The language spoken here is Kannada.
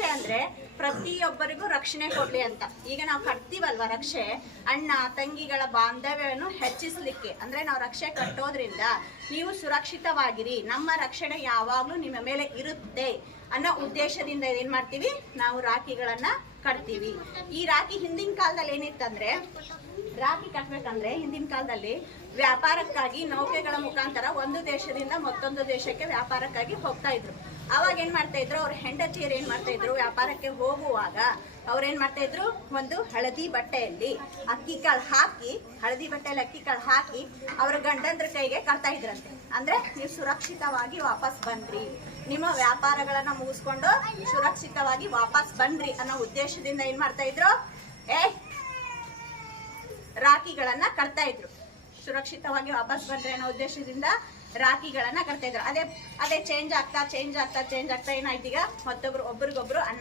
ರಕ್ಷೆ ಅಂದ್ರೆ ಪ್ರತಿಯೊಬ್ಬರಿಗೂ ರಕ್ಷಣೆ ಕೊಡ್ಲಿ ಅಂತ. ಈಗ ನಾವು ಕಟ್ತೀವಲ್ವ ರಕ್ಷೆ, ಅಣ್ಣ ತಂಗಿಗಳ ಬಾಂಧವ್ಯವನ್ನು ಹೆಚ್ಚಿಸ್ಲಿಕ್ಕೆ. ಅಂದ್ರೆ ನಾವು ರಕ್ಷೆ ಕಟ್ಟೋದ್ರಿಂದ ನೀವು ಸುರಕ್ಷಿತವಾಗಿರಿ, ನಮ್ಮ ರಕ್ಷಣೆ ಯಾವಾಗ್ಲೂ ನಿಮ್ಮ ಮೇಲೆ ಇರುತ್ತೆ ಅನ್ನೋ ಉದ್ದೇಶದಿಂದ ಏನ್ ಮಾಡ್ತೀವಿ, ನಾವು ರಾಖಿಗಳನ್ನ ಕಟ್ತೀವಿ. ಈ ರಾಖಿ ಹಿಂದಿನ ಕಾಲದಲ್ಲಿ ಏನಿತ್ತಂದ್ರೆ, ರಾಖಿ ಕಟ್ಬೇಕಂದ್ರೆ ಹಿಂದಿನ ಕಾಲದಲ್ಲಿ ವ್ಯಾಪಾರಕ್ಕಾಗಿ ನೌಕೆಗಳ ಮುಖಾಂತರ ಒಂದು ದೇಶದಿಂದ ಮತ್ತೊಂದು ದೇಶಕ್ಕೆ ವ್ಯಾಪಾರಕ್ಕಾಗಿ ಹೋಗ್ತಾ ಇದ್ರು. ಅವಾಗ ಏನ್ ಮಾಡ್ತಾ ಇದ್ರು, ಅವ್ರ ಹೆಂಡತಿಯರು ಏನ್ ಮಾಡ್ತಾ ಇದ್ರು, ವ್ಯಾಪಾರಕ್ಕೆ ಹೋಗುವಾಗ ಅವ್ರೇನ್ ಮಾಡ್ತಾ ಇದ್ರು, ಒಂದು ಹಳದಿ ಬಟ್ಟೆಯಲ್ಲಿ ಅಕ್ಕಿ ಕಾಳು ಹಾಕಿ, ಹಳದಿ ಬಟ್ಟೆಯಲ್ಲಿ ಅಕ್ಕಿ ಕಾಳು ಹಾಕಿ ಅವ್ರ ಗಂಡಂದ್ರ ಕೈಗೆ ಕಟ್ತಾ ಇದ್ರಂತೆ. ಅಂದ್ರೆ ನೀವು ಸುರಕ್ಷಿತವಾಗಿ ವಾಪಸ್ ಬನ್ರಿ, ನಿಮ್ಮ ವ್ಯಾಪಾರಗಳನ್ನ ಮುಗಿಸ್ಕೊಂಡು ಸುರಕ್ಷಿತವಾಗಿ ವಾಪಸ್ ಬನ್ರಿ ಅನ್ನೋ ಉದ್ದೇಶದಿಂದ ಏನ್ ಮಾಡ್ತಾ ಇದ್ರು, ರಾಖಿಗಳನ್ನ ಕಟ್ತಾ ಇದ್ರು. ಸುರಕ್ಷಿತವಾಗಿ ವಾಪಸ್ ಬನ್ರಿ ಅನ್ನೋ ಉದ್ದೇಶದಿಂದ ರಾಖಿಗಳನ್ನ ಕಟ್ತಾ ಇದ್ರು. ಅದೇ ಚೇಂಜ್ ಆಗ್ತಾ ಏನಾಯ್ತು, ಈಗ ಒಬ್ರಿಗೊಬ್ರು